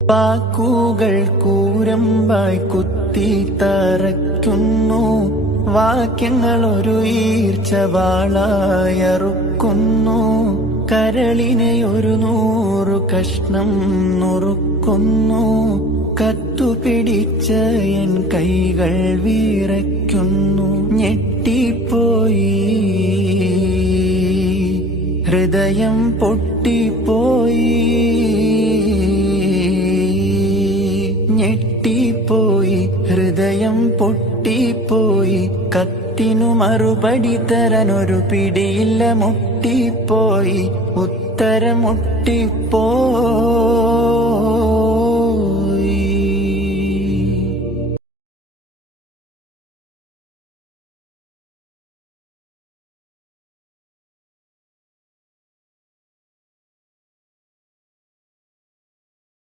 വാക്കുകൾ കൂരമ്പായി കുത്തി തറയ്ക്കുന്നു, വാക്യങ്ങൾ ഒരു ഈർച്ചവാളായറുക്കുന്നു, കരളിനെ ഒരു 100 കഷ്ണം നുറുക്കുന്നു. കത്തുപിടിച്ച എൻ കൈകൾ വിറയ്ക്കുന്നു, ഞെട്ടിപ്പോയി ഹൃദയം പൊട്ടിപ്പോയി, ഞെട്ടിപ്പോയി ഹൃദയം പൊട്ടിപ്പോയി. കത്തിനു മറുപടി തരാനൊരു പിടിയില്ല, മുട്ടിപ്പോയി ഉത്തരം മുട്ടിപ്പോയി.